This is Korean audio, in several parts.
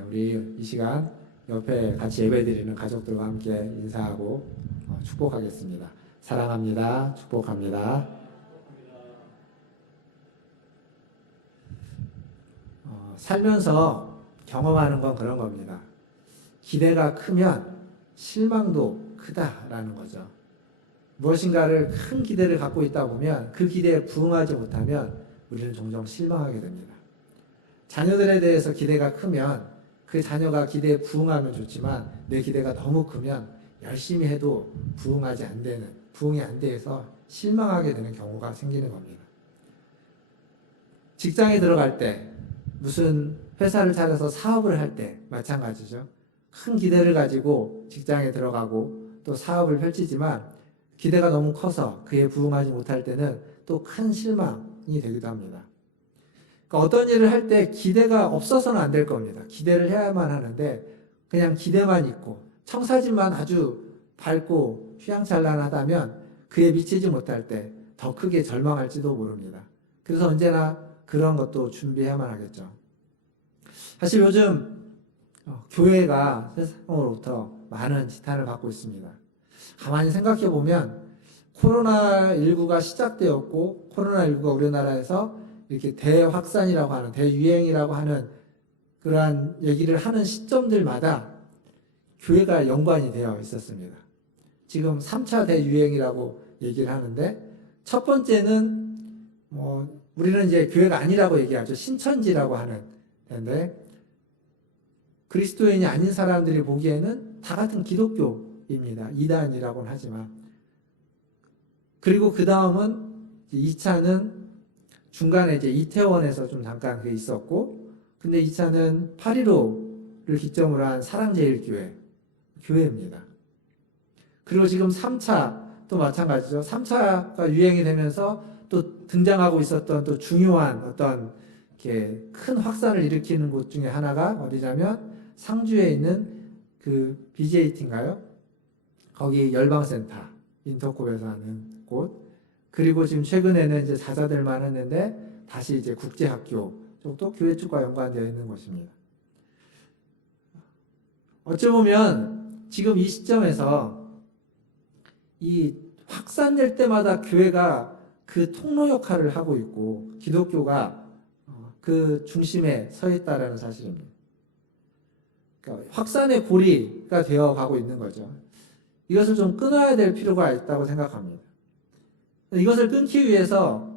우리 이 시간 옆에 같이 예배드리는 가족들과 함께 인사하고 축복하겠습니다. 사랑합니다. 축복합니다. 살면서 경험하는 건 그런 겁니다. 기대가 크면 실망도 크다라는 거죠. 무엇인가를 큰 기대를 갖고 있다 보면 그 기대에 부응하지 못하면 우리는 종종 실망하게 됩니다. 자녀들에 대해서 기대가 크면 그 자녀가 기대에 부응하면 좋지만 내 기대가 너무 크면 열심히 해도 부응이 안 돼서 실망하게 되는 경우가 생기는 겁니다. 직장에 들어갈 때, 무슨 회사를 차려서 사업을 할 때 마찬가지죠. 큰 기대를 가지고 직장에 들어가고 또 사업을 펼치지만 기대가 너무 커서 그에 부응하지 못할 때는 또 큰 실망이 되기도 합니다. 그러니까 어떤 일을 할 때 기대가 없어서는 안 될 겁니다. 기대를 해야만 하는데 그냥 기대만 있고 청사진만 아주 밝고 휘황찬란하다면 그에 미치지 못할 때 더 크게 절망할지도 모릅니다. 그래서 언제나 그런 것도 준비해야만 하겠죠. 사실 요즘 교회가 세상으로부터 많은 지탄을 받고 있습니다. 가만히 생각해 보면 코로나19가 시작되었고 코로나19가 우리나라에서 이렇게 대확산이라고 하는 대유행이라고 하는 그러한 얘기를 하는 시점들마다 교회가 연관이 되어 있었습니다. 지금 3차 대유행이라고 얘기를 하는데 첫 번째는 우리는 이제 교회가 아니라고 얘기하죠. 신천지라고 하는 데인데 그리스도인이 아닌 사람들이 보기에는 다 같은 기독교입니다. 이단이라고는 하지만. 그리고 그 다음은 2차는 중간에 이제 이태원에서 좀 잠깐 그게 있었고, 근데 2차는 8.15를 기점으로 한 교회입니다. 그리고 지금 3차도 마찬가지죠. 3차가 유행이 되면서 또 등장하고 있었던 또 중요한 어떤 이렇게 큰 확산을 일으키는 곳 중에 하나가 어디냐면 상주에 있는 그 BJT인가요? 거기 열방센터, 인터콥에서 하는 곳. 그리고 지금 최근에는 이제 자자들만 했는데 다시 이제 국제학교 쪽도 교회 쪽과 연관되어 있는 것입니다. 어찌 보면 지금 이 시점에서 이 확산될 때마다 교회가 그 통로 역할을 하고 있고 기독교가 그 중심에 서 있다라는 사실입니다. 그러니까 확산의 고리가 되어 가고 있는 거죠. 이것을 좀 끊어야 될 필요가 있다고 생각합니다. 이것을 끊기 위해서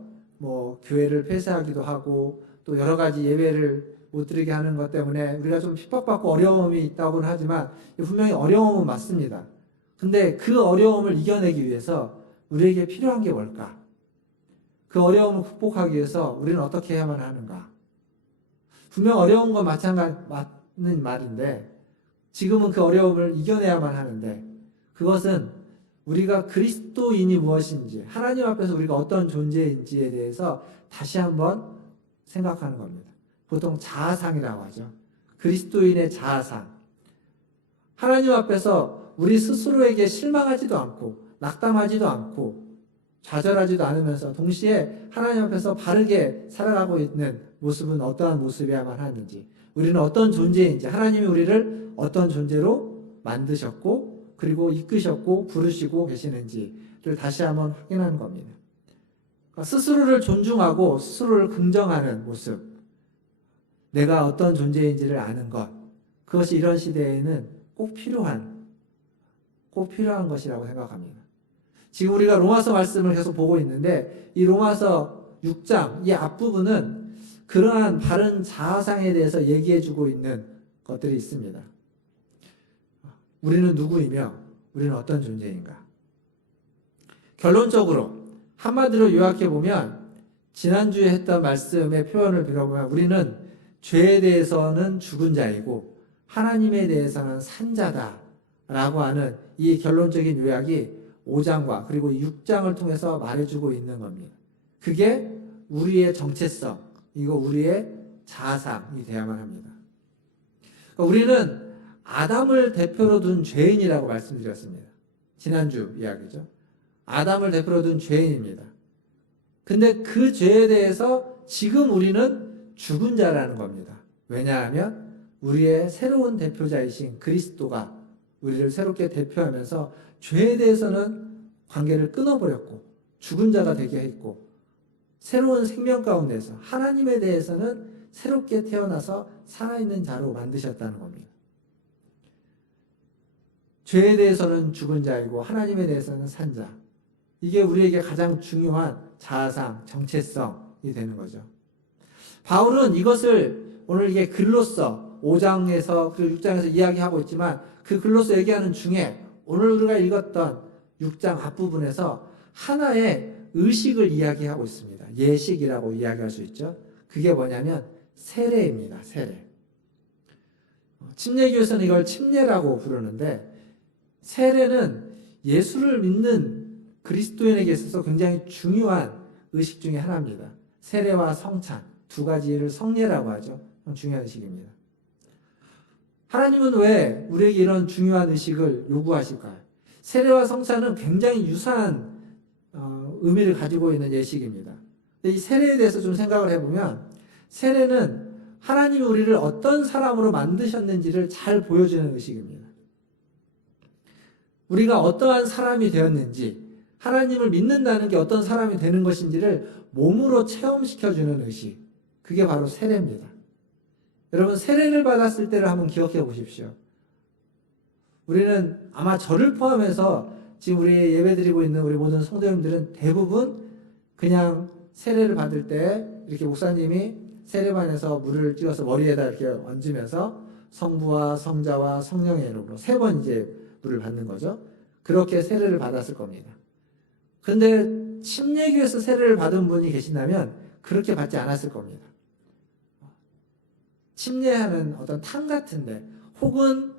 교회를 폐쇄하기도 하고 또 여러 가지 예배를 못 드리게 하는 것 때문에 우리가 좀 핍박받고 어려움이 있다고는 하지만 분명히 어려움은 맞습니다. 근데 그 어려움을 이겨내기 위해서 우리에게 필요한 게 뭘까? 그 어려움을 극복하기 위해서 우리는 어떻게 해야만 하는가? 분명 어려운 건 맞는 말인데 지금은 그 어려움을 이겨내야만 하는데 그것은 우리가 그리스도인이 무엇인지 하나님 앞에서 우리가 어떤 존재인지에 대해서 다시 한번 생각하는 겁니다. 보통 자아상이라고 하죠. 그리스도인의 자아상. 하나님 앞에서 우리 스스로에게 실망하지도 않고 낙담하지도 않고 좌절하지도 않으면서 동시에 하나님 앞에서 바르게 살아가고 있는 모습은 어떠한 모습이야만 하는지 우리는 어떤 존재인지 하나님이 우리를 어떤 존재로 만드셨고 그리고 이끄셨고 부르시고 계시는지를 다시 한번 확인하는 겁니다. 스스로를 존중하고 스스로를 긍정하는 모습 내가 어떤 존재인지를 아는 것 그것이 이런 시대에는 꼭 필요한 것이라고 생각합니다. 지금 우리가 로마서 말씀을 계속 보고 있는데 이 로마서 6장 이 앞부분은 그러한 바른 자아상에 대해서 얘기해주고 있는 것들이 있습니다. 우리는 누구이며 우리는 어떤 존재인가? 결론적으로 한마디로 요약해보면 지난주에 했던 말씀의 표현을 빌어보면 우리는 죄에 대해서는 죽은 자이고 하나님에 대해서는 산 자다라고 하는 이 결론적인 요약이 5장과 그리고 6장을 통해서 말해주고 있는 겁니다. 그게 우리의 정체성, 이거 우리의 자아상이 되어야만 합니다. 그러니까 우리는 아담을 대표로 둔 죄인이라고 말씀드렸습니다. 지난주 이야기죠. 아담을 대표로 둔 죄인입니다. 근데 그 죄에 대해서 지금 우리는 죽은 자라는 겁니다. 왜냐하면 우리의 새로운 대표자이신 그리스도가 우리를 새롭게 대표하면서 죄에 대해서는 관계를 끊어버렸고 죽은 자가 되게 했고 새로운 생명 가운데서 하나님에 대해서는 새롭게 태어나서 살아있는 자로 만드셨다는 겁니다. 죄에 대해서는 죽은 자이고 하나님에 대해서는 산 자. 이게 우리에게 가장 중요한 자아상, 정체성이 되는 거죠. 바울은 이것을 오늘 이게 글로써 5장에서 그리고 6장에서 이야기하고 있지만 그 글로써 얘기하는 중에 오늘 우리가 읽었던 6장 앞부분에서 하나의 의식을 이야기하고 있습니다. 예식이라고 이야기할 수 있죠. 그게 뭐냐면 세례입니다. 세례. 침례교에서는 이걸 침례라고 부르는데 세례는 예수를 믿는 그리스도인에게 있어서 굉장히 중요한 의식 중에 하나입니다. 세례와 성찬 두 가지를 성례라고 하죠. 중요한 의식입니다. 하나님은 왜 우리에게 이런 중요한 의식을 요구하실까요? 세례와 성찬은 굉장히 유사한 의미를 가지고 있는 예식입니다. 이 세례에 대해서 좀 생각을 해보면 세례는 하나님이 우리를 어떤 사람으로 만드셨는지를 잘 보여주는 의식입니다. 우리가 어떠한 사람이 되었는지 하나님을 믿는다는 게 어떤 사람이 되는 것인지를 몸으로 체험시켜주는 의식. 그게 바로 세례입니다. 여러분 세례를 받았을 때를 한번 기억해 보십시오. 우리는 아마 저를 포함해서 지금 우리 예배드리고 있는 우리 모든 성도님들은 대부분 그냥 세례를 받을 때 이렇게 목사님이 세례반에서 물을 찍어서 머리에다 이렇게 얹으면서 성부와 성자와 성령의 이름으로 3번 이제 물을 받는 거죠. 그렇게 세례를 받았을 겁니다. 그런데 침례교에서 세례를 받은 분이 계신다면 그렇게 받지 않았을 겁니다. 침례하는 어떤 탕 같은데 혹은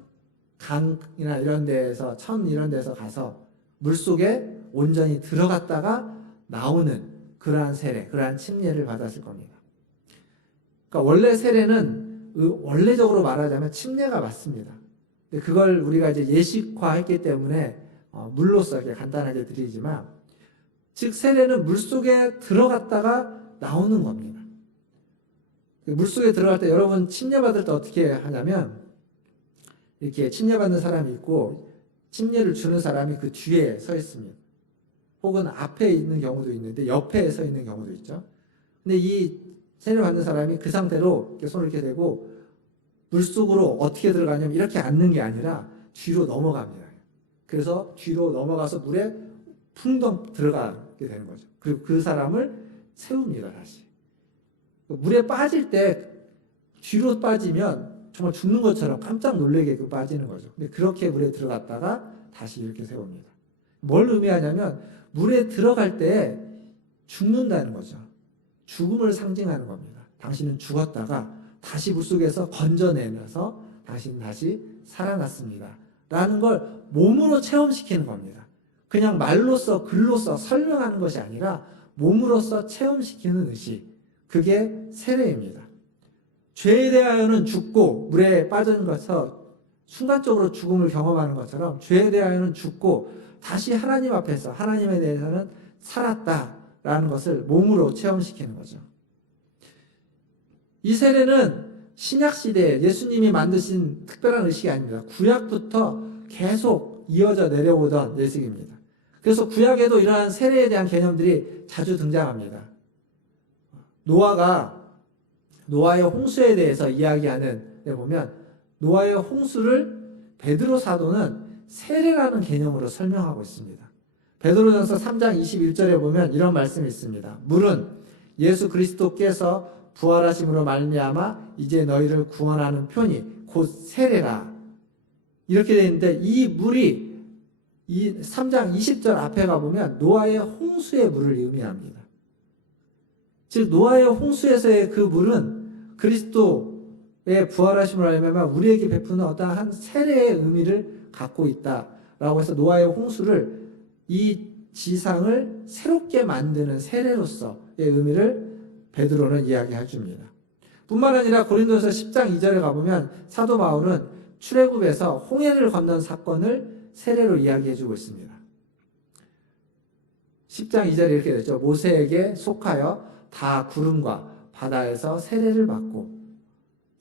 강이나 이런 데에서 천 이런 데서 가서 물속에 온전히 들어갔다가 나오는 그러한 세례, 그러한 침례를 받았을 겁니다. 그러니까 원래 세례는 원래적으로 말하자면 침례가 맞습니다. 그걸 우리가 이제 예식화했기 때문에 물로서 이렇게 간단하게 드리지만 즉 세례는 물속에 들어갔다가 나오는 겁니다. 물속에 들어갈 때 여러분 침례받을 때 어떻게 하냐면 이렇게 침례받는 사람이 있고 침례를 주는 사람이 그 뒤에 서 있습니다. 혹은 앞에 있는 경우도 있는데 옆에 서 있는 경우도 있죠. 근데 이 세례 받는 사람이 그 상태로 이렇게 손을 이렇게 대고 물속으로 어떻게 들어가냐면 이렇게 앉는 게 아니라 뒤로 넘어갑니다. 그래서 뒤로 넘어가서 물에 풍덩 들어가게 되는 거죠. 그리고 그 사람을 세웁니다. 다시. 물에 빠질 때 뒤로 빠지면 정말 죽는 것처럼 깜짝 놀래게 빠지는 거죠. 근데 그렇게 물에 들어갔다가 다시 이렇게 세웁니다. 뭘 의미하냐면 물에 들어갈 때 죽는다는 거죠. 죽음을 상징하는 겁니다. 당신은 죽었다가 다시 물속에서 건져내면서 당신은 다시 살아났습니다. 라는 걸 몸으로 체험시키는 겁니다. 그냥 말로써 글로써 설명하는 것이 아니라 몸으로써 체험시키는 의식. 그게 세례입니다. 죄에 대하여는 죽고 물에 빠진 것처럼 순간적으로 죽음을 경험하는 것처럼 죄에 대하여는 죽고 다시 하나님 앞에서 하나님에 대해서는 살았다라는 것을 몸으로 체험시키는 거죠. 이 세례는 신약시대에 예수님이 만드신 특별한 의식이 아닙니다. 구약부터 계속 이어져 내려오던 예식입니다. 그래서 구약에도 이러한 세례에 대한 개념들이 자주 등장합니다. 노아의 홍수에 대해서 이야기하는 데 보면 노아의 홍수를 베드로 사도는 세례라는 개념으로 설명하고 있습니다. 베드로전서 3장 21절에 보면 이런 말씀이 있습니다. 물은 예수 그리스도께서 부활하심으로 말미암아 이제 너희를 구원하는 표니 곧 세례라. 이렇게 되어 있는데 이 물이 이 3장 20절 앞에 가보면 노아의 홍수의 물을 의미합니다. 즉 노아의 홍수에서의 그 물은 그리스도의 부활하심으로 말미암아 우리에게 베푸는 어떠한 세례의 의미를 갖고 있다라고 해서 노아의 홍수를 이 지상을 새롭게 만드는 세례로서의 의미를 베드로는 이야기해 줍니다. 뿐만 아니라 고린도서 10장 2절에 가보면 사도 바울은 출애굽에서 홍해를 건넌 사건을 세례로 이야기해 주고 있습니다. 10장 2절에 이렇게 되죠. 모세에게 속하여 다 구름과 바다에서 세례를 받고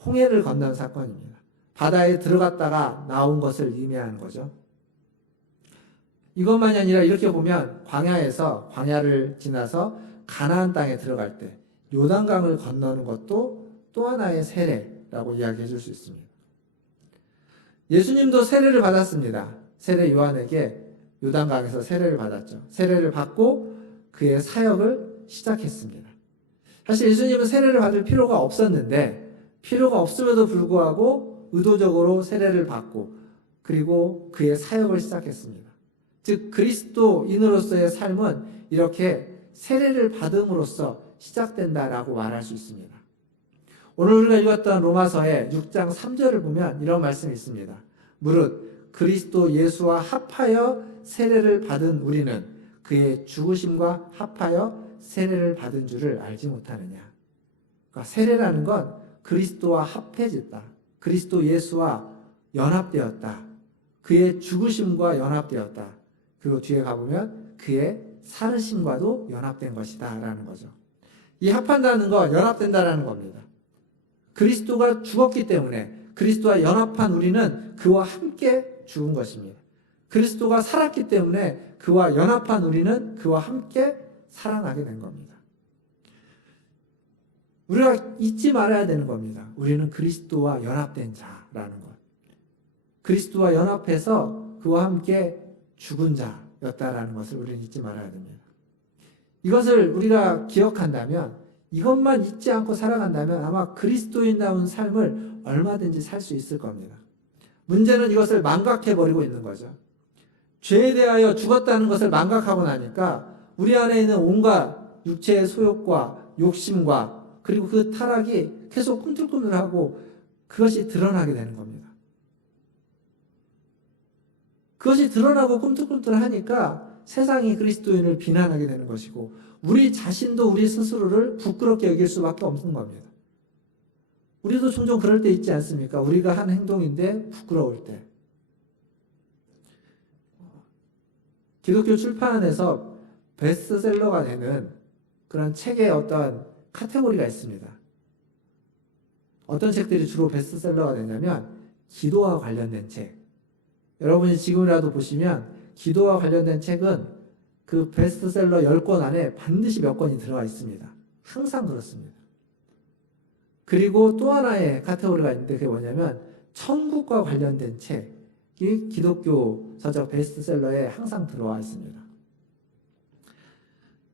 홍해를 건넌 사건입니다. 바다에 들어갔다가 나온 것을 의미하는 거죠. 이것만이 아니라 이렇게 보면 광야를 지나서 가나안 땅에 들어갈 때 요단강을 건너는 것도 또 하나의 세례라고 이야기해 줄 수 있습니다. 예수님도 세례를 받았습니다. 세례 요한에게 요단강에서 세례를 받았죠. 세례를 받고 그의 사역을 시작했습니다. 사실 예수님은 세례를 받을 필요가 없었는데 필요가 없음에도 불구하고 의도적으로 세례를 받고 그리고 그의 사역을 시작했습니다. 즉 그리스도인으로서의 삶은 이렇게 세례를 받음으로써 시작된다라고 말할 수 있습니다. 오늘 우리가 읽었던 로마서의 6장 3절을 보면 이런 말씀이 있습니다. 무릇 그리스도 예수와 합하여 세례를 받은 우리는 그의 죽으심과 합하여 세례를 받은 줄을 알지 못하느냐. 그러니까 세례라는 건 그리스도와 합해졌다. 그리스도 예수와 연합되었다. 그의 죽으심과 연합되었다. 그리고 뒤에 가보면 그의 살으심과도 연합된 것이다 라는 거죠. 이 합한다는 건 연합된다라는 겁니다. 그리스도가 죽었기 때문에 그리스도와 연합한 우리는 그와 함께 죽은 것입니다. 그리스도가 살았기 때문에 그와 연합한 우리는 그와 함께 살아나게 된 겁니다. 우리가 잊지 말아야 되는 겁니다. 우리는 그리스도와 연합된 자라는 것. 그리스도와 연합해서 그와 함께 죽은 자였다라는 것을 우리는 잊지 말아야 됩니다. 이것을 우리가 기억한다면, 이것만 잊지 않고 살아간다면 아마 그리스도인다운 삶을 얼마든지 살 수 있을 겁니다. 문제는 이것을 망각해버리고 있는 거죠. 죄에 대하여 죽었다는 것을 망각하고 나니까 우리 안에 있는 온갖 육체의 소욕과 욕심과 그리고 그 타락이 계속 꿈틀꿈틀하고 그것이 드러나게 되는 겁니다. 그것이 드러나고 꿈틀꿈틀하니까 세상이 그리스도인을 비난하게 되는 것이고 우리 자신도 우리 스스로를 부끄럽게 여길 수밖에 없는 겁니다. 우리도 종종 그럴 때 있지 않습니까? 우리가 한 행동인데 부끄러울 때. 기독교 출판에서 베스트셀러가 되는 그런 책의 어떤 카테고리가 있습니다. 어떤 책들이 주로 베스트셀러가 되냐면 기도와 관련된 책. 여러분이 지금이라도 보시면 기도와 관련된 책은 그 베스트셀러 10권 안에 반드시 몇 권이 들어가 있습니다. 항상 그렇습니다. 그리고 또 하나의 카테고리가 있는데 그게 뭐냐면 천국과 관련된 책이 기독교 서적 베스트셀러에 항상 들어와 있습니다.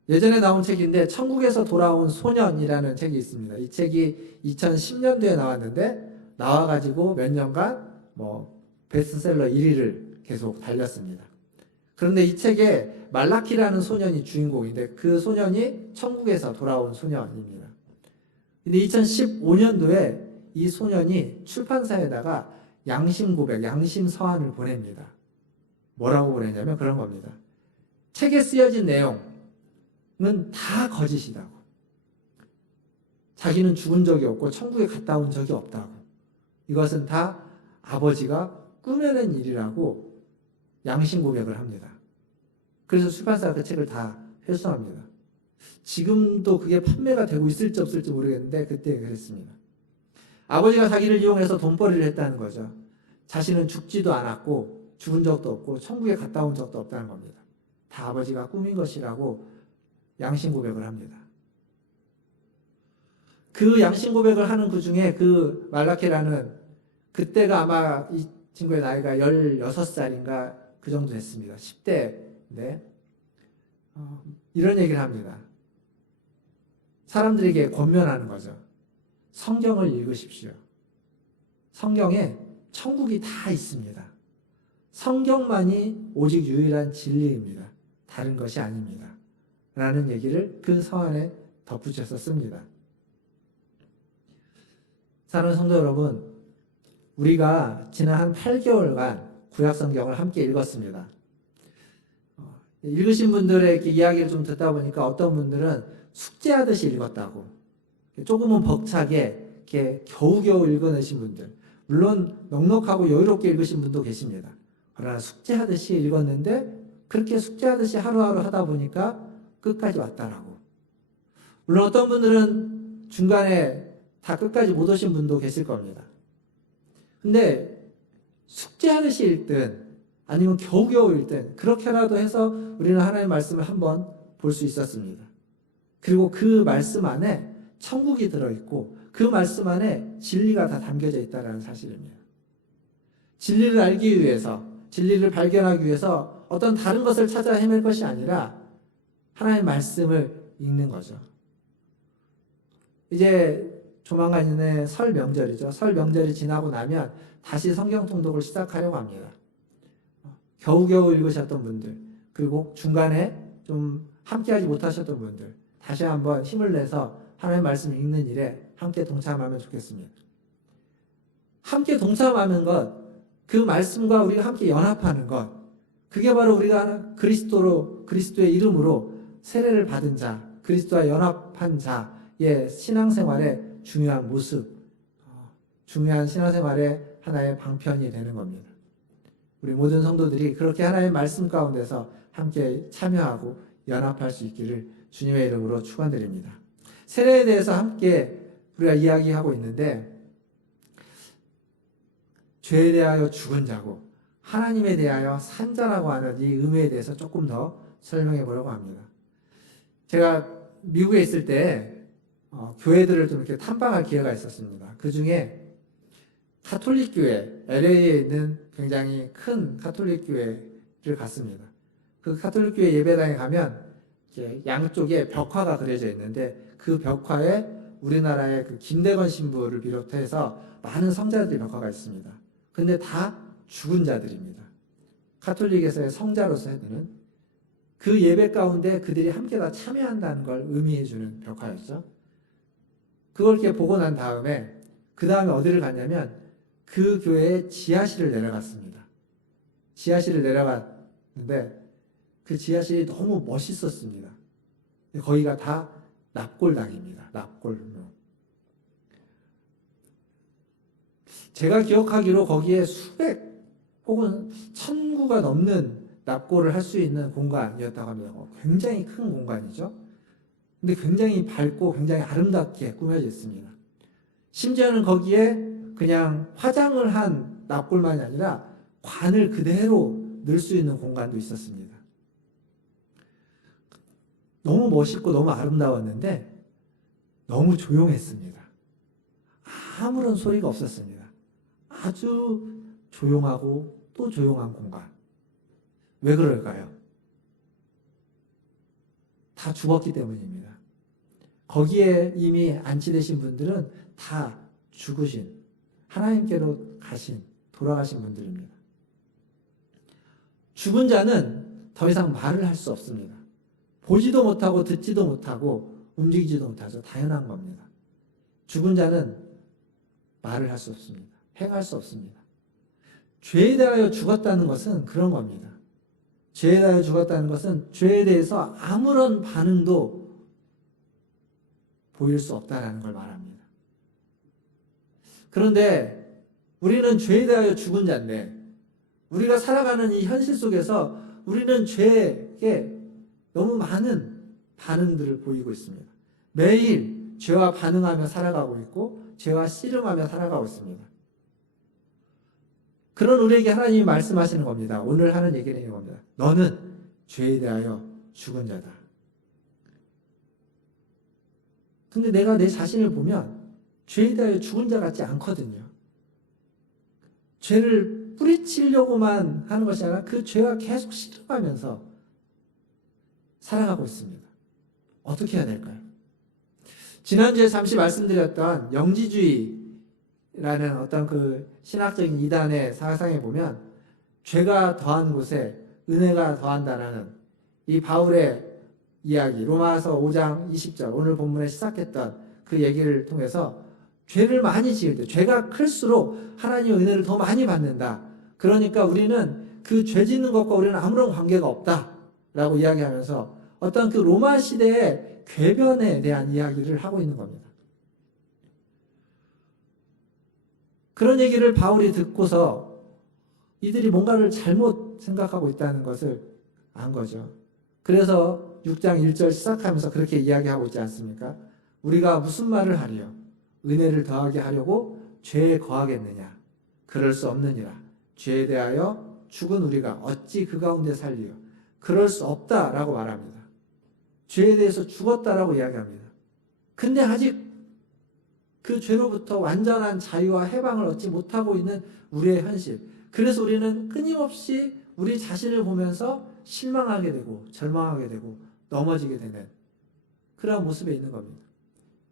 예전에 나온 책인데 천국에서 돌아온 소년이라는 책이 있습니다. 이 책이 2010년도에 나왔는데 나와가지고 몇 년간 베스트셀러 1위를 계속 달렸습니다. 그런데 이 책에 말라키라는 소년이 주인공인데 그 소년이 천국에서 돌아온 소년입니다. 근데 2015년도에 이 소년이 출판사에다가 양심 고백, 양심 서한을 보냅니다. 뭐라고 보냈냐면 그런 겁니다. 책에 쓰여진 내용은 다 거짓이라고. 자기는 죽은 적이 없고 천국에 갔다 온 적이 없다고. 이것은 다 아버지가 꾸며낸 일이라고 양심 고백을 합니다. 그래서 출판사가 그 책을 다 회수합니다. 지금도 그게 판매가 되고 있을지 없을지 모르겠는데 그때 그랬습니다. 아버지가 자기를 이용해서 돈벌이를 했다는 거죠. 자신은 죽지도 않았고 죽은 적도 없고 천국에 갔다 온 적도 없다는 겁니다. 다 아버지가 꾸민 것이라고 양심 고백을 합니다. 그 양심 고백을 하는 그 중에 그 말라케라는 그때가 아마 이 친구의 나이가 16살인가 그 정도 됐습니다. 10대인데 이런 얘기를 합니다. 사람들에게 권면하는 거죠. 성경을 읽으십시오. 성경에 천국이 다 있습니다. 성경만이 오직 유일한 진리입니다. 다른 것이 아닙니다. 라는 얘기를 그 서한에 덧붙여서 씁니다. 사랑하는 성도 여러분, 우리가 지난 한 8개월간 구약성경을 함께 읽었습니다. 읽으신 분들의 이렇게 이야기를 좀 듣다 보니까 어떤 분들은 숙제하듯이 읽었다고, 조금은 벅차게 이렇게 겨우겨우 읽어내신 분들, 물론 넉넉하고 여유롭게 읽으신 분도 계십니다. 그러나 숙제하듯이 읽었는데 그렇게 숙제하듯이 하루하루 하다 보니까 끝까지 왔다라고. 물론 어떤 분들은 중간에 다 끝까지 못 오신 분도 계실 겁니다. 근데 숙제하듯이 읽든 아니면 겨우겨우 읽든 그렇게라도 해서 우리는 하나님의 말씀을 한번 볼 수 있었습니다. 그리고 그 말씀 안에 천국이 들어있고 그 말씀 안에 진리가 다 담겨져 있다는 사실입니다. 진리를 알기 위해서, 진리를 발견하기 위해서 어떤 다른 것을 찾아 헤맬 것이 아니라 하나님의 말씀을 읽는 거죠. 이제 조만간 있는 설 명절이죠. 설 명절이 지나고 나면 다시 성경 통독을 시작하려고 합니다. 겨우겨우 읽으셨던 분들, 그리고 중간에 좀 함께하지 못하셨던 분들, 다시 한번 힘을 내서 하나님의 말씀 읽는 일에 함께 동참하면 좋겠습니다. 함께 동참하는 것, 그 말씀과 우리가 함께 연합하는 것, 그게 바로 우리가 그리스도의 이름으로 세례를 받은 자, 그리스도와 연합한 자의 신앙생활의 중요한 모습, 중요한 신앙생활의 하나의 방편이 되는 겁니다. 우리 모든 성도들이 그렇게 하나님의 말씀 가운데서 함께 참여하고 연합할 수 있기를 주님의 이름으로 축원드립니다. 세례에 대해서 함께 우리가 이야기하고 있는데, 죄에 대하여 죽은 자고 하나님에 대하여 산 자라고 하는 이 의미에 대해서 조금 더 설명해 보려고 합니다. 제가 미국에 있을 때 교회들을 좀 이렇게 탐방할 기회가 있었습니다. 그 중에 가톨릭 교회, LA에 있는 굉장히 큰 가톨릭 교회를 갔습니다. 그 가톨릭 교회 예배당에 가면 이렇게 양쪽에 벽화가 그려져 있는데 그 벽화에 우리나라의 그 김대건 신부를 비롯해서 많은 성자들의 벽화가 있습니다. 근데 다 죽은 자들입니다. 가톨릭에서의 성자로서 해두는 그 예배 가운데 그들이 함께 다 참여한다는 걸 의미해주는 벽화였죠. 그걸 이렇게 보고 난 다음에 그 다음에 어디를 갔냐면 그 교회의 지하실을 내려갔습니다. 지하실을 내려갔는데 그 지하실이 너무 멋있었습니다. 거기가 다 납골당입니다. 납골. 제가 기억하기로 거기에 수백 혹은 1000구가 넘는 납골을 할 수 있는 공간이었다고 합니다. 굉장히 큰 공간이죠. 근데 굉장히 밝고 굉장히 아름답게 꾸며져 있습니다. 심지어는 거기에 그냥 화장을 한 납골만이 아니라 관을 그대로 넣을 수 있는 공간도 있었습니다. 너무 멋있고 너무 아름다웠는데 너무 조용했습니다. 아무런 소리가 없었습니다. 아주 조용하고 또 조용한 공간. 왜 그럴까요? 다 죽었기 때문입니다. 거기에 이미 안치되신 분들은 다 죽으신, 하나님께로 가신, 돌아가신 분들입니다. 죽은 자는 더 이상 말을 할 수 없습니다. 보지도 못하고 듣지도 못하고 움직이지도 못하죠. 당연한 겁니다. 죽은 자는 말을 할 수 없습니다. 행할 수 없습니다. 죄에 대하여 죽었다는 것은 그런 겁니다. 죄에 대하여 죽었다는 것은 죄에 대해서 아무런 반응도 보일 수 없다는 걸 말합니다. 그런데 우리는 죄에 대하여 죽은 자인데 우리가 살아가는 이 현실 속에서 우리는 죄에 너무 많은 반응들을 보이고 있습니다. 매일 죄와 반응하며 살아가고 있고 죄와 씨름하며 살아가고 있습니다. 그런 우리에게 하나님이 말씀하시는 겁니다. 오늘 하는 얘기는 이겁니다. 너는 죄에 대하여 죽은 자다. 근데 내가 내 자신을 보면 죄에 대하여 죽은 자 같지 않거든요. 죄를 뿌리치려고만 하는 것이 아니라 그 죄와 계속 씨름하면서 살아가고 있습니다. 어떻게 해야 될까요? 지난주에 잠시 말씀드렸던 영지주의라는 어떤 그 신학적인 이단의 사상에 보면 죄가 더한 곳에 은혜가 더한다라는 이 바울의 이야기, 로마서 5장 20절, 오늘 본문에 시작했던 그 얘기를 통해서 죄를 많이 지을 때, 죄가 클수록 하나님의 은혜를 더 많이 받는다. 그러니까 우리는 그 죄 짓는 것과 우리는 아무런 관계가 없다라고 이야기하면서 어떤 그 로마 시대의 궤변에 대한 이야기를 하고 있는 겁니다. 그런 얘기를 바울이 듣고서 이들이 뭔가를 잘못 생각하고 있다는 것을 안 거죠. 그래서 6장 1절 시작하면서 그렇게 이야기하고 있지 않습니까? 우리가 무슨 말을 하리요? 은혜를 더하게 하려고 죄에 거하겠느냐? 그럴 수 없느니라. 죄에 대하여 죽은 우리가 어찌 그 가운데 살리요? 그럴 수 없다라고 말합니다. 죄에 대해서 죽었다라고 이야기합니다. 근데 아직 그 죄로부터 완전한 자유와 해방을 얻지 못하고 있는 우리의 현실. 그래서 우리는 끊임없이 우리 자신을 보면서 실망하게 되고 절망하게 되고 넘어지게 되는 그런 모습에 있는 겁니다.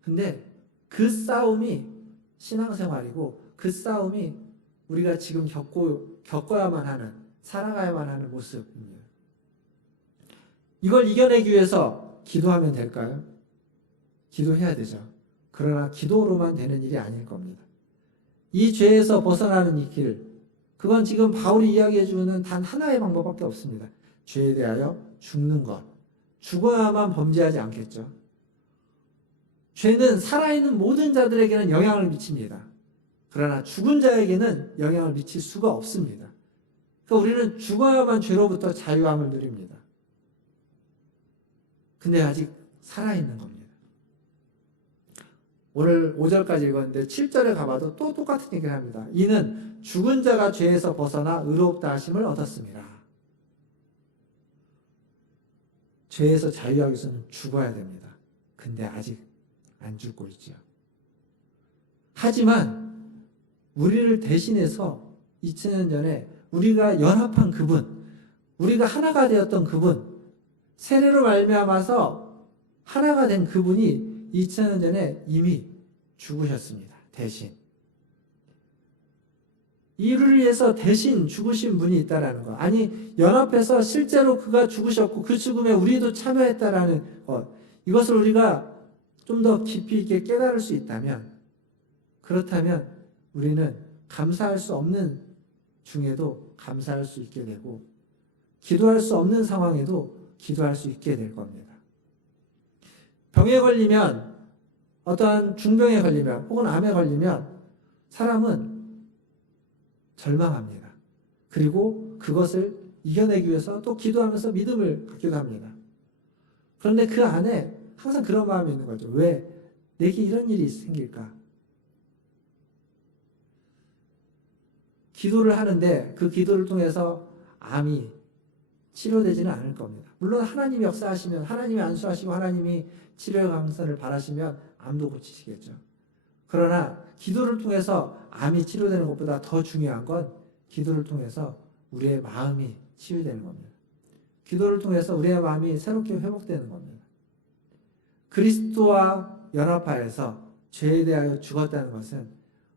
근데 그 싸움이 신앙생활이고 그 싸움이 우리가 지금 겪어야만 하는, 살아가야만 하는 모습입니다. 이걸 이겨내기 위해서 기도하면 될까요? 기도해야 되죠. 그러나 기도로만 되는 일이 아닐 겁니다. 이 죄에서 벗어나는 이 길, 그건 지금 바울이 이야기해주는 단 하나의 방법밖에 없습니다. 죄에 대하여 죽는 것. 죽어야만 범죄하지 않겠죠. 죄는 살아있는 모든 자들에게는 영향을 미칩니다. 그러나 죽은 자에게는 영향을 미칠 수가 없습니다. 그러니까 우리는 죽어야만 죄로부터 자유함을 누립니다. 근데 아직 살아있는 겁니다. 오늘 5절까지 읽었는데 7절에 가봐도 또 똑같은 얘기를 합니다. 이는 죽은 자가 죄에서 벗어나 의롭다 하심을 얻었습니다. 죄에서 자유하기 위해서는 죽어야 됩니다. 근데 아직 안 죽고 있죠. 하지만 우리를 대신해서 2000년 전에 우리가 연합한 그분, 우리가 하나가 되었던 그분, 세례로 말미암아서 하나가 된 그분이 2000년 전에 이미 죽으셨습니다. 대신. 이를 위해서 대신 죽으신 분이 있다라는 것. 아니, 연합해서 실제로 그가 죽으셨고 그 죽음에 우리도 참여했다라는 것. 이것을 우리가 좀 더 깊이 있게 깨달을 수 있다면, 그렇다면 우리는 감사할 수 없는 중에도 감사할 수 있게 되고, 기도할 수 없는 상황에도 기도할 수 있게 될 겁니다. 병에 걸리면, 어떠한 중병에 걸리면, 혹은 암에 걸리면 사람은 절망합니다. 그리고 그것을 이겨내기 위해서 또 기도하면서 믿음을 갖기도 합니다. 그런데 그 안에 항상 그런 마음이 있는 거죠. 왜 내게 이런 일이 생길까? 기도를 하는데 그 기도를 통해서 암이 치료되지는 않을 겁니다. 물론 하나님이 역사하시면, 하나님이 안수하시고 하나님이 치료의 강선을 바라시면 암도 고치시겠죠. 그러나 기도를 통해서 암이 치료되는 것보다 더 중요한 건 기도를 통해서 우리의 마음이 치유되는 겁니다. 기도를 통해서 우리의 마음이 새롭게 회복되는 겁니다. 그리스도와 연합하여서 죄에 대하여 죽었다는 것은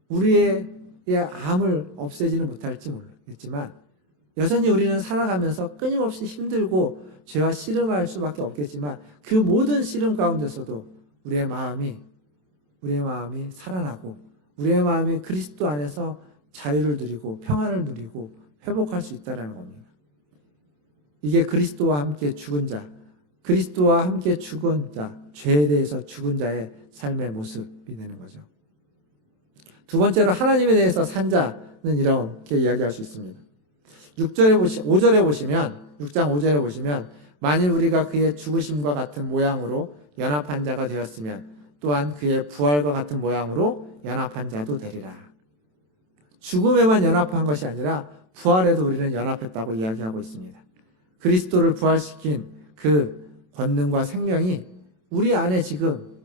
우리의 암을 없애지는 못할지 모르겠지만 여전히 우리는 살아가면서 끊임없이 힘들고 죄와 씨름할 수밖에 없겠지만 그 모든 씨름 가운데서도 우리의 마음이 살아나고 우리의 마음이 그리스도 안에서 자유를 누리고 평안을 누리고 회복할 수 있다는 겁니다. 이게 그리스도와 함께 죽은 자, 그리스도와 함께 죽은 자, 죄에 대해서 죽은 자의 삶의 모습이 되는 거죠. 두 번째로 하나님에 대해서 산 자는 이렇게 이야기할 수 있습니다. 5절에 보시면, 6장 5절에 보시면, 만일 우리가 그의 죽으심과 같은 모양으로 연합한 자가 되었으면 또한 그의 부활과 같은 모양으로 연합한 자도 되리라. 죽음에만 연합한 것이 아니라 부활에도 우리는 연합했다고 이야기하고 있습니다. 그리스도를 부활시킨 그 권능과 생명이 우리 안에 지금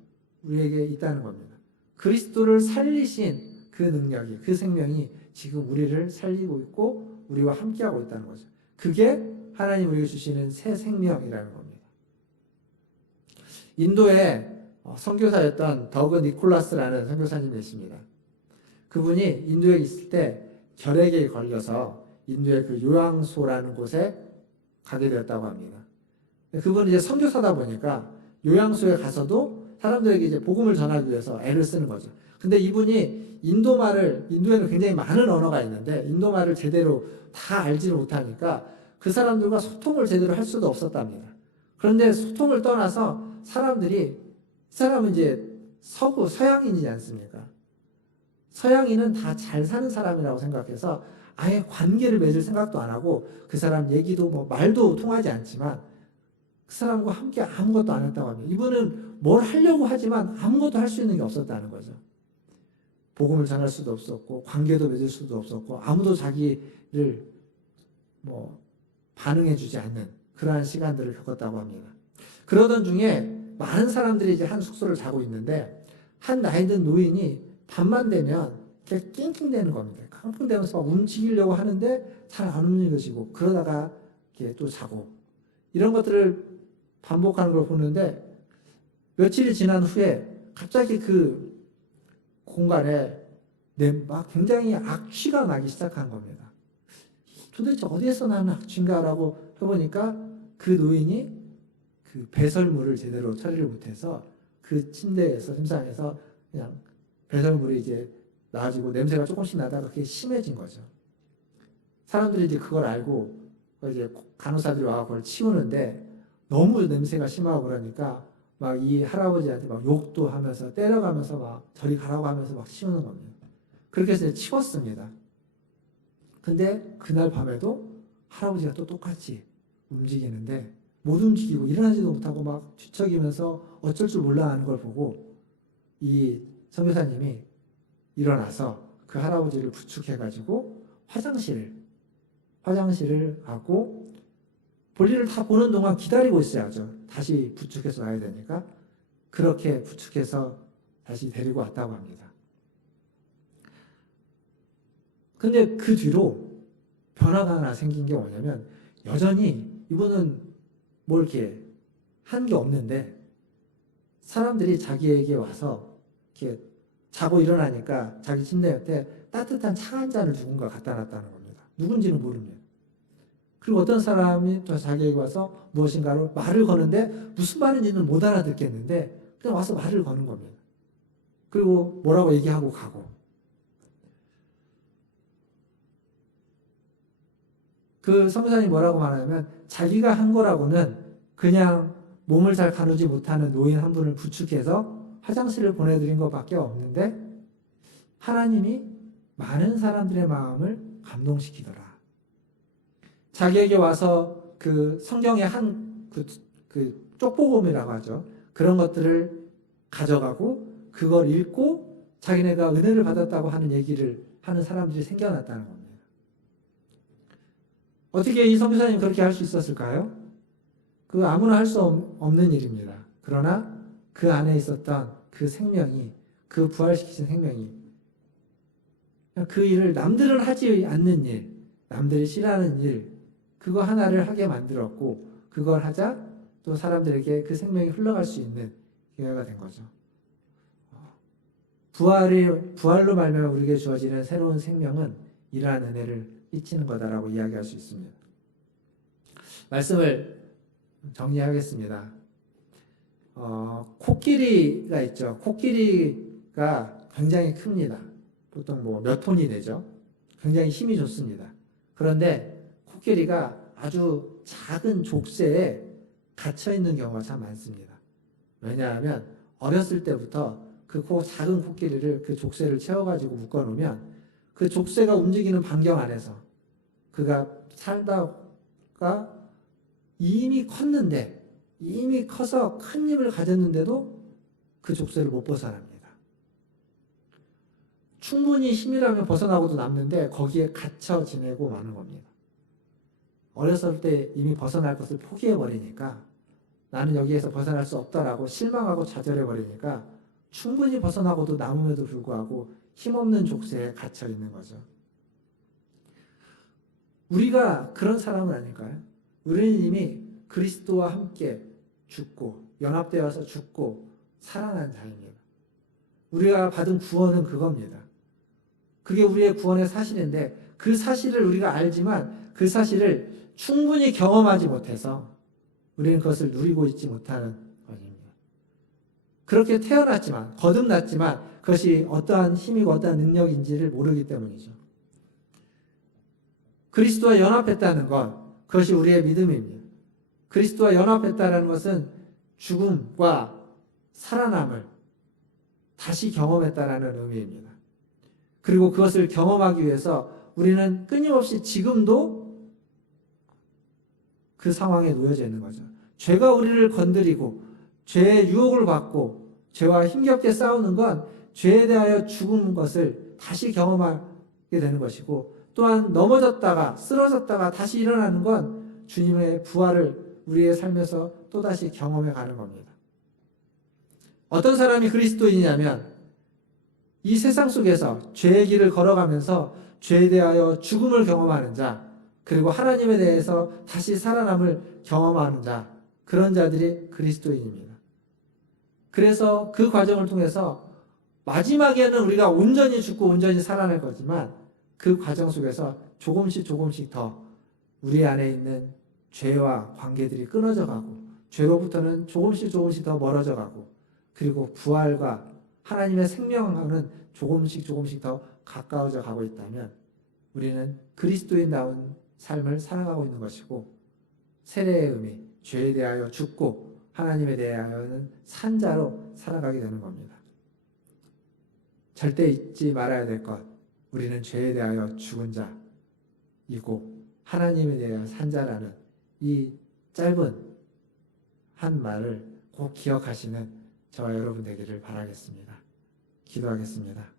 우리에게 있다는 겁니다. 그리스도를 살리신 그 능력이, 그 생명이 지금 우리를 살리고 있고 우리와 함께하고 있다는 거죠. 그게 하나님 우리에게 주시는 새 생명이라는 겁니다. 인도에 선교사였던 더그 니콜라스라는 선교사님이 계십니다. 그분이 인도에 있을 때 결핵에 걸려서 인도의 그 요양소라는 곳에 가게 되었다고 합니다. 그분은 이제 선교사다 보니까 요양소에 가서도 사람들에게 이제 복음을 전하기 위해서 애를 쓰는 거죠. 근데 이분이 인도에는 굉장히 많은 언어가 있는데 인도말을 제대로 다 알지를 못하니까 그 사람들과 소통을 제대로 할 수도 없었답니다. 그런데 소통을 떠나서 사람은 이제 서양인이지 않습니까? 서양인은 다 잘 사는 사람이라고 생각해서 아예 관계를 맺을 생각도 안 하고 그 사람 얘기도 말도 통하지 않지만 그 사람과 함께 아무것도 안 했다고 합니다. 이분은 뭘 하려고 하지만 아무것도 할 수 있는 게 없었다는 거죠. 복음을 전할 수도 없었고 관계도 맺을 수도 없었고 아무도 자기를 뭐 반응해주지 않는 그러한 시간들을 겪었다고 합니다. 그러던 중에 많은 사람들이 이제 한 숙소를 자고 있는데 한 나이 든 노인이 밤만 되면 이렇게 낑낑대는 겁니다. 낑낑대면서 막 움직이려고 하는데 잘 안 움직여지고 그러다가 이렇게 또 자고 이런 것들을 반복하는 걸 보는데 며칠이 지난 후에 갑자기 그 공간에 막 굉장히 악취가 나기 시작한 겁니다. 도대체 어디에서 나는 악취인가라고 해보니까 그 노인이 그 배설물을 제대로 처리를 못해서 그 침대에서 침상에서 그냥 배설물이 이제 나와지고 냄새가 조금씩 나다가 그게 심해진 거죠. 사람들이 이제 그걸 알고 이제 간호사들이 와서 그걸 치우는데 너무 냄새가 심하고 그러니까 막 이 할아버지한테 막 욕도 하면서 때려가면서 막 저리 가라고 하면서 막 치우는 겁니다. 그렇게 해서 치웠습니다. 근데 그날 밤에도 할아버지가 또 똑같이 움직이는데 못 움직이고 일어나지도 못하고 막 뒤척이면서 어쩔 줄 몰라 하는 걸 보고 이 선교사님이 일어나서 그 할아버지를 부축해가지고 화장실을 가고 볼일을 다 보는 동안 기다리고 있어야죠. 다시 부축해서 와야 되니까 그렇게 부축해서 다시 데리고 왔다고 합니다. 근데 그 뒤로 변화가 하나 생긴 게 뭐냐면 여전히 이분은 뭐 이렇게 한 게 없는데 사람들이 자기에게 와서 이렇게 자고 일어나니까 자기 침대 옆에 따뜻한 차 한 잔을 누군가 갖다 놨다는 겁니다. 누군지는 모릅니다. 그리고 어떤 사람이 또 자기에게 와서 무엇인가로 말을 거는데 무슨 말인지는 못 알아듣겠는데 그냥 와서 말을 거는 겁니다. 그리고 뭐라고 얘기하고 가고. 그 선교사님이 뭐라고 말하냐면 자기가 한 거라고는 그냥 몸을 잘 가누지 못하는 노인 한 분을 부축해서 화장실을 보내드린 것밖에 없는데 하나님이 많은 사람들의 마음을 감동시키더라. 자기에게 와서 그 성경의 그 쪽복음이라고 하죠. 그런 것들을 가져가고 그걸 읽고 자기네가 은혜를 받았다고 하는 얘기를 하는 사람들이 생겨났다는 겁니다. 어떻게 이 선교사님이 그렇게 할 수 있었을까요? 그 아무나 할 수 없는 일입니다. 그러나 그 안에 있었던 그 생명이, 그 부활시키신 생명이 그 일을 남들은 하지 않는 일, 남들이 싫어하는 일, 그거 하나를 하게 만들었고 그걸 하자 또 사람들에게 그 생명이 흘러갈 수 있는 기회가 된 거죠. 부활로 말미암아 우리에게 주어지는 새로운 생명은 이러한 은혜를 끼치는 거다라고 이야기할 수 있습니다. 말씀을 정리하겠습니다. 코끼리가 있죠. 코끼리가 굉장히 큽니다. 보통 뭐 몇 톤이 되죠. 굉장히 힘이 좋습니다. 그런데 코끼리가 아주 작은 족쇄에 갇혀 있는 경우가 참 많습니다. 왜냐하면 어렸을 때부터 그 작은 코끼리를 그 족쇄를 채워가지고 묶어놓으면 그 족쇄가 움직이는 반경 안에서 그가 살다가 이미 커서 큰 힘을 가졌는데도 그 족쇄를 못 벗어납니다. 충분히 힘이라면 벗어나고도 남는데 거기에 갇혀 지내고 마는 겁니다. 어렸을 때 이미 벗어날 것을 포기해버리니까 나는 여기에서 벗어날 수 없다라고 실망하고 좌절해버리니까 충분히 벗어나고도 남음에도 불구하고 힘없는 족쇄에 갇혀 있는 거죠. 우리가 그런 사람은 아닐까요? 우리는 이미 그리스도와 함께 죽고 연합되어서 죽고 살아난 자입니다. 우리가 받은 구원은 그겁니다. 그게 우리의 구원의 사실인데 그 사실을 우리가 알지만 그 사실을 충분히 경험하지 못해서 우리는 그것을 누리고 있지 못하는 것입니다. 그렇게 태어났지만 거듭났지만 그것이 어떠한 힘이고 어떠한 능력인지를 모르기 때문이죠. 그리스도와 연합했다는 것, 그것이 우리의 믿음입니다. 그리스도와 연합했다는 것은 죽음과 살아남을 다시 경험했다는 의미입니다. 그리고 그것을 경험하기 위해서 우리는 끊임없이 지금도 그 상황에 놓여져 있는 거죠. 죄가 우리를 건드리고 죄의 유혹을 받고 죄와 힘겹게 싸우는 건 죄에 대하여 죽은 것을 다시 경험하게 되는 것이고, 또한 넘어졌다가 쓰러졌다가 다시 일어나는 건 주님의 부활을 우리의 삶에서 또다시 경험해 가는 겁니다. 어떤 사람이 그리스도인이냐면 이 세상 속에서 죄의 길을 걸어가면서 죄에 대하여 죽음을 경험하는 자, 그리고 하나님에 대해서 다시 살아남을 경험하는 자, 그런 자들이 그리스도인입니다. 그래서 그 과정을 통해서 마지막에는 우리가 온전히 죽고 온전히 살아날 거지만 그 과정 속에서 조금씩 더 우리 안에 있는 죄와 관계들이 끊어져 가고, 죄로부터는 조금씩 더 멀어져 가고, 그리고 부활과 하나님의 생명과는 조금씩 더 가까워져 가고 있다면 우리는 그리스도인다운 삶을 살아가고 있는 것이고, 세례의 의미, 죄에 대하여 죽고 하나님에 대하여는 산 자로 살아가게 되는 겁니다. 절대 잊지 말아야 될 것, 우리는 죄에 대하여 죽은 자이고 하나님에 대하여 산 자라는 이 짧은 한 말을 꼭 기억하시는 저와 여러분 되기를 바라겠습니다. 기도하겠습니다.